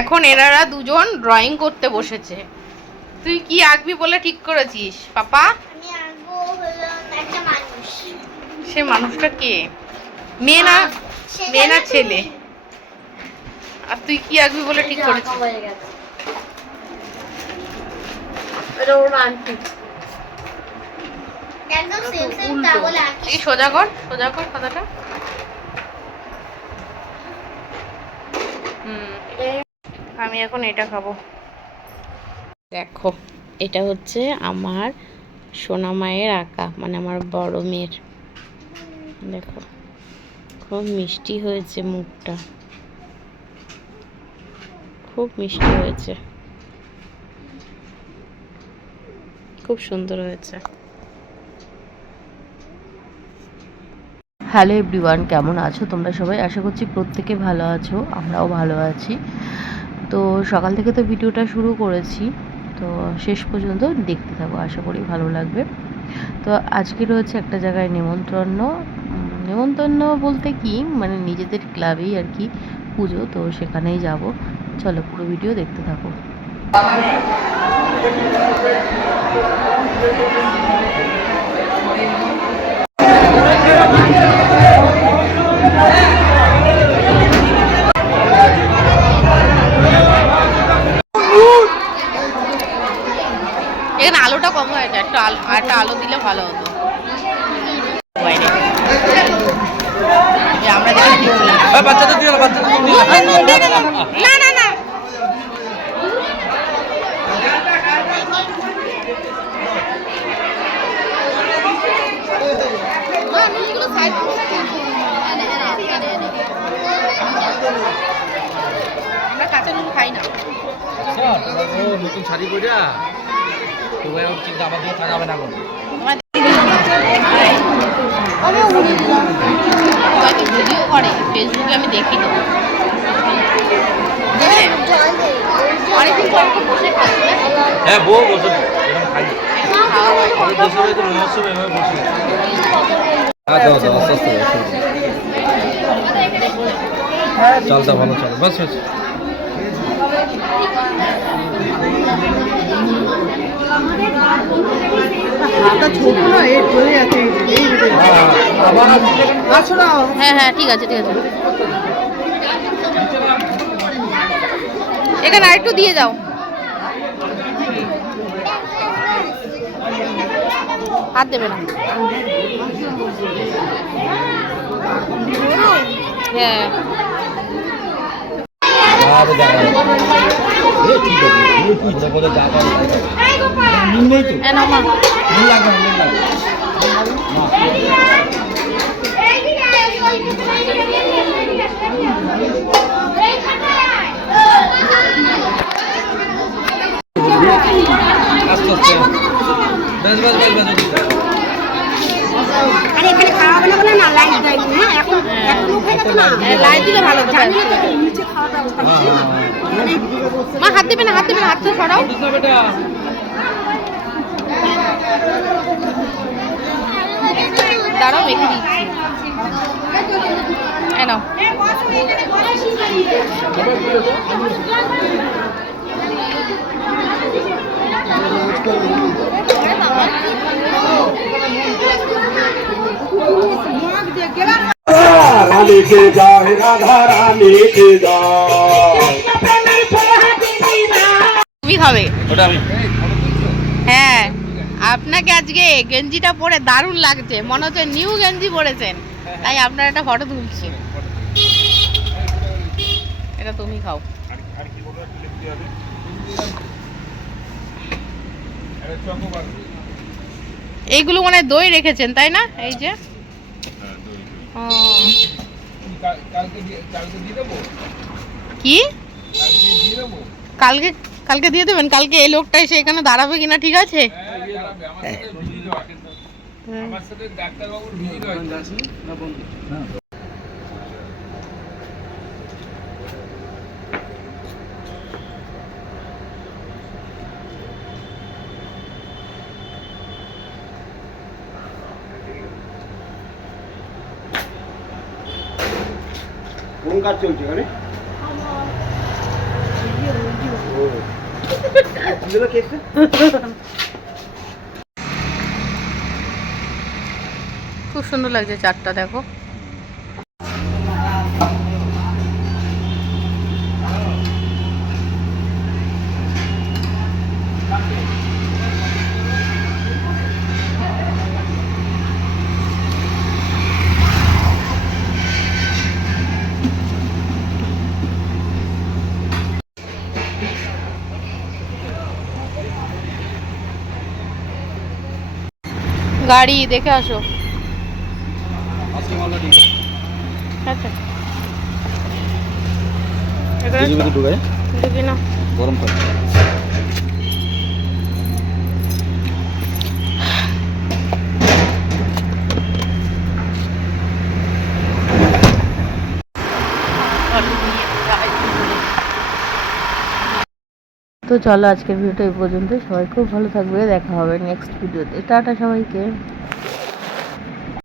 এখন এনারা দুজন ড্রয়িং করতে বসেছে। তুই কি আঁকবি বলে ঠিক করেছিস পাপা? আমি আঁকবো হলো একটা মানুষ। সে মানুষটা কে? মেয়ে না ছেলে? আর তুই কি আঁকবি বলে ঠিক করেছিস? এটা ওর আন্টি। একদম সেম সেম তাহলে আঁকি। এই সোজা কর কথাটা। আমি এখন এটা খাবো। দেখো, এটা হচ্ছে আমার সোনা মায়ের আঁকা, মানে আমার বড় মেয়ের। দেখো খুব মিষ্টি হয়েছে, মুখটা খুব মিষ্টি হয়েছে, খুব সুন্দর হয়েছে। হ্যালো এভরিওয়ান, কেমন আছো তোমরা সবাই? আশা করছি প্রত্যেকে ভালো আছো, আমরাও ভালো আছি। তো সকাল থেকে তো ভিডিওটা শুরু করেছি, তো শেষ পর্যন্ত দেখতে থাকো, আশা করি ভালো লাগবে। তো আজকে রয়েছে একটা জায়গায় নেমন্তন্ন বলতে কি, মানে নিজেদের ক্লাবেই আর কি পুজো, তো সেখানেই যাব। চলো পুরো ভিডিও দেখতে থাকো। এখানে আলোটা কম হয়েছে, একটা আলো দিলে ভালো হতো বাইরে। আমরা না না না, আমরা কাঁচা নুন খাই না। নতুন শাড়ি পরিয়া তোমার চিন্তা আমার দিকে থাকাবে না কোনো। হয়তো ভিডিও করে ফেসবুকে, আমি দেখি তো। অনেকদিন পর বসে খাচ্ছি। হ্যাঁ বউ বসে এরকম খাই আমাদের দেশে হয়তো মহোৎসব এভাবে বসে। চালটা ভালো চলে, বাস বাস। হ্যাঁ হ্যাঁ, ঠিক আছে ঠিক আছে। এখানে আরেকটু দিয়ে যাও। হাত দেবে না। হ্যাঁ আরে এখানে খাওয়া হবে না বলে না, লাইট দেয়নি। হ্যাঁ এখন লোক হয়ে গেছে না, লাইট দিলে ভালো হতো। নিচে খাওয়া ব্যবস্থা করছি না। মা হাত দেবে না, হাত দেবে না, হাত থেকে সরাও। দাঁড়াও, মেখে দিচ্ছি। এই নাও। রানীকে যায় রাধা রানীকে যায়। তুমি খাবে? ওটা আমি। হ্যাঁ, আপনাকে আজকে গেঞ্জিটা পরে দারুণ লাগছে, মনে হচ্ছে নিউ গেঞ্জি পরেছেন, তাই আপনার একটা ফটো তুলছি। এটা তুমি খাও। এইগুলো মানে দই রেখেছেন তাই না? এই যে কি কালকে কালকে দিয়ে দেবেন? কালকে এই লোকটা এসে এখানে দাঁড়াবে কিনা ঠিক আছে? কোন কাজ চলছে এখানে? খুব সুন্দর লাগছে চারটা, দেখো। গাড়ি দেখে আসো। আচ্ছা ঢুকি না। গরম করে তো চলো আজকের ভিডিওটা এই পর্যন্ত। সবাই খুব ভালো থাকবে, দেখা হবে নেক্সট ভিডিওতে। টাটা সবাইকে।